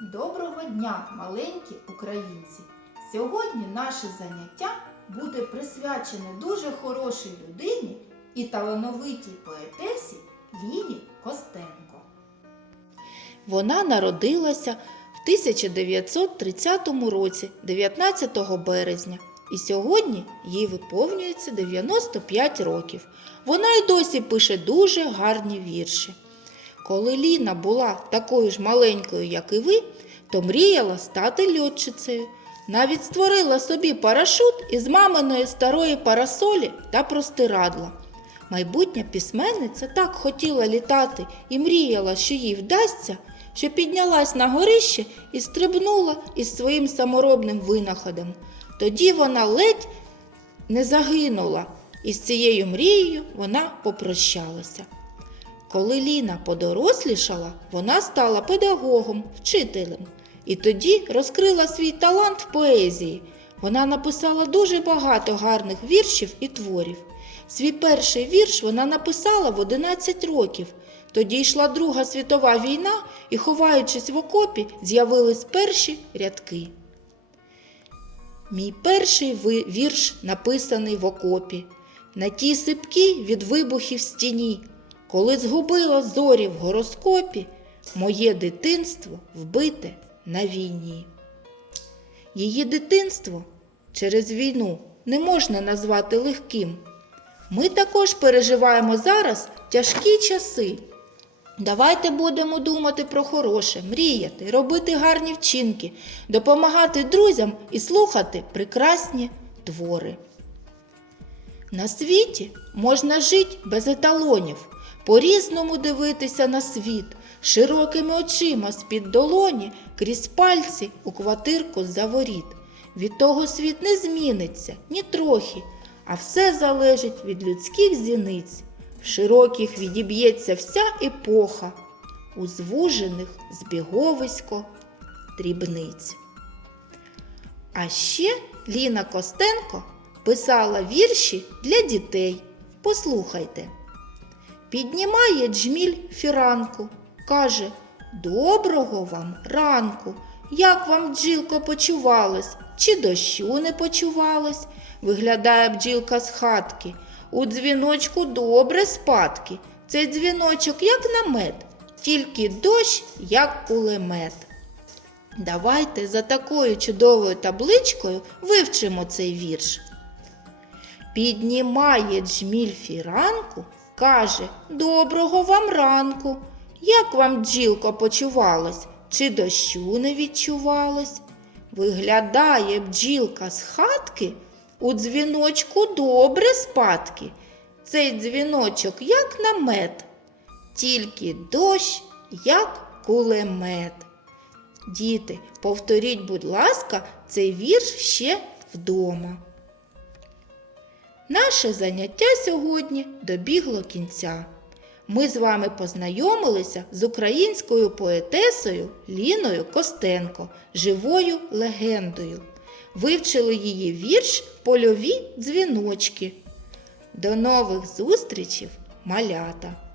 Доброго дня, маленькі українці! Сьогодні наше заняття буде присвячене дуже хорошій людині і талановитій поетесі Лілі Костенко. Вона народилася в 1930 році, 19 березня, і сьогодні їй виповнюється 95 років. Вона й досі пише дуже гарні вірші. Коли Ліна була такою ж маленькою, як і ви, то мріяла стати льотчицею. Навіть створила собі парашут із маминої старої парасолі та простирадла. Майбутня письменниця так хотіла літати і мріяла, що їй вдасться, що піднялась на горище і стрибнула із своїм саморобним винаходом. Тоді вона ледь не загинула, і з цією мрією вона попрощалася. Коли Ліна подорослішала, вона стала педагогом, вчителем. І тоді розкрила свій талант в поезії. Вона написала дуже багато гарних віршів і творів. Свій перший вірш вона написала в 11 років. Тоді йшла Друга світова війна, і, ховаючись в окопі, з'явились перші рядки. Мій перший вірш написаний в окопі, на тій сипкій від вибухів стіні, коли згубила зорі в гороскопі, моє дитинство вбите на війні. Її дитинство через війну не можна назвати легким. Ми також переживаємо зараз тяжкі часи. Давайте будемо думати про хороше, мріяти, робити гарні вчинки, допомагати друзям і слухати прекрасні твори. На світі можна жити без еталонів, по-різному дивитися на світ, широкими очима з-під долоні, крізь пальці у квартирку з-за воріт. Від того світ не зміниться ні трохи, а все залежить від людських зіниць. В широких відіб'ється вся епоха, у звужених збіговисько дрібниць. А ще Ліна Костенко писала вірші для дітей. Послухайте. Піднімає джміль фіранку, каже Доброго вам ранку. Як вам бджілко почувалось? Чи дощу не почувалось? Виглядає бджілка з хатки. У дзвіночку добре спадки. Цей дзвіночок як намет, тільки дощ як кулемет. Давайте за такою чудовою табличкою вивчимо цей вірш. Піднімає джміль фіранку, каже Доброго вам ранку. Як вам бджілко почувалось, чи дощу не відчувалось? Виглядає бджілка з хатки, у дзвіночку добре спадки. Цей дзвіночок як намет, тільки дощ як кулемет. Діти, повторіть, будь ласка, цей вірш ще вдома. Наше заняття сьогодні добігло кінця. Ми з вами познайомилися з українською поетесою Ліною Костенко, живою легендою. Вивчили її вірш Польові дзвіночки. До нових зустрічей, малята!